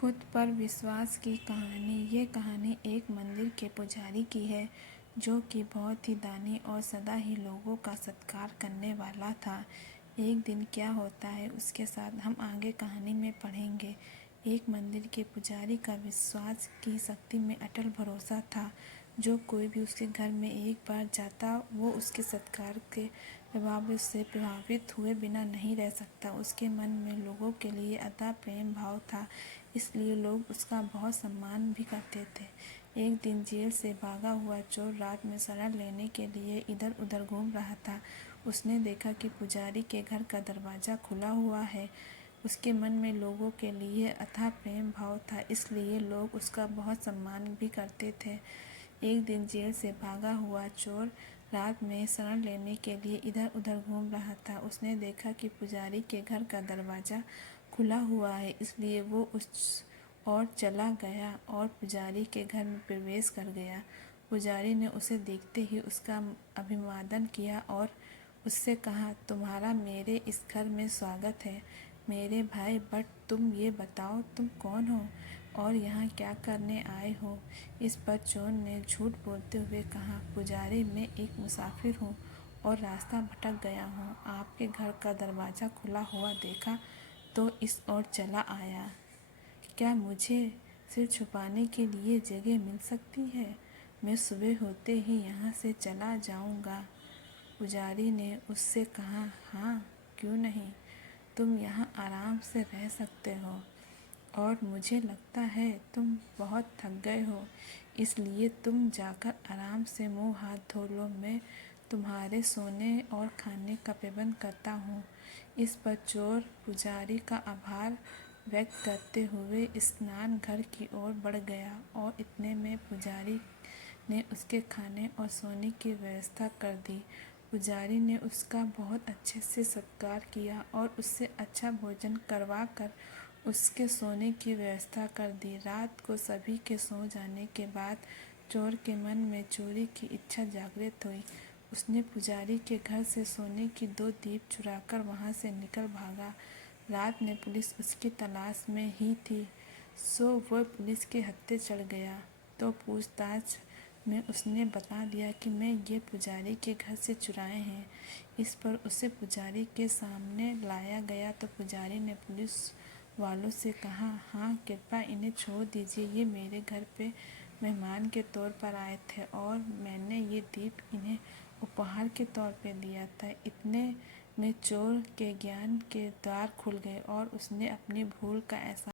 खुद पर विश्वास की कहानी। ये कहानी एक मंदिर के पुजारी की है जो कि बहुत ही दानी और सदा ही लोगों का सत्कार करने वाला था। एक दिन क्या होता है उसके साथ हम आगे कहानी में पढ़ेंगे। एक मंदिर के पुजारी का विश्वास की शक्ति में अटल भरोसा था। जो कोई भी उसके घर में एक बार जाता वो उसके सत्कार के प्रभाव से प्रभावित हुए बिना नहीं रह सकता। उसके मन में लोगों के लिए अथाह प्रेम भाव था, इसलिए लोग उसका बहुत सम्मान भी करते थे। एक दिन जेल से भागा हुआ चोर रात में शरण लेने के लिए इधर उधर घूम रहा था। उसने देखा कि पुजारी के घर का दरवाज़ा खुला हुआ है। उसके मन में लोगों के लिए अथाह प्रेम भाव था, इसलिए लोग उसका बहुत सम्मान भी करते थे। एक दिन जेल से भागा हुआ चोर रात में शरण लेने के लिए इधर उधर घूम रहा था। उसने देखा कि पुजारी के घर का दरवाज़ा खुला हुआ है, इसलिए वो उस ओर चला गया और पुजारी के घर में प्रवेश कर गया। पुजारी ने उसे देखते ही उसका अभिवादन किया और उससे कहा, तुम्हारा मेरे इस घर में स्वागत है मेरे भाई, बट तुम ये बताओ तुम कौन हो और यहाँ क्या करने आए हो। इस पर चोर ने झूठ बोलते हुए कहा, पुजारी मैं एक मुसाफिर हूँ और रास्ता भटक गया हूँ। आपके घर का दरवाज़ा खुला हुआ देखा तो इस ओर चला आया। क्या मुझे सिर छुपाने के लिए जगह मिल सकती है? मैं सुबह होते ही यहाँ से चला जाऊँगा। पुजारी ने उससे कहा, हाँ क्यों नहीं, तुम यहाँ आराम से रह सकते हो और मुझे लगता है तुम बहुत थक गए हो, इसलिए तुम जाकर आराम से मुंह हाथ धो लो। मैं तुम्हारे सोने और खाने का प्रबंध करता हूँ। इस पर चोर पुजारी का आभार व्यक्त करते हुए स्नान घर की ओर बढ़ गया और इतने में पुजारी ने उसके खाने और सोने की व्यवस्था कर दी। पुजारी ने उसका बहुत अच्छे से सत्कार किया और उससे अच्छा भोजन करवा कर उसके सोने की व्यवस्था कर दी। रात को सभी के सो जाने के बाद चोर के मन में चोरी की इच्छा जागृत हुई। उसने पुजारी के घर से सोने की 2 दीप चुराकर वहां से निकल भागा। रात में पुलिस उसकी तलाश में ही थी, सो वह पुलिस के हत्थे चढ़ गया। तो पूछताछ में उसने बता दिया कि मैं ये पुजारी के घर से चुराए हैं। इस पर उसे पुजारी के सामने लाया गया तो पुजारी ने पुलिस वालों से कहा, हाँ कृपया इन्हें छोड़ दीजिए, ये मेरे घर पे मेहमान के तौर पर आए थे और मैंने ये दीप इन्हें उपहार के तौर पे दिया था। इतने में चोर के ज्ञान के द्वार खुल गए और उसने अपनी भूल का एहसास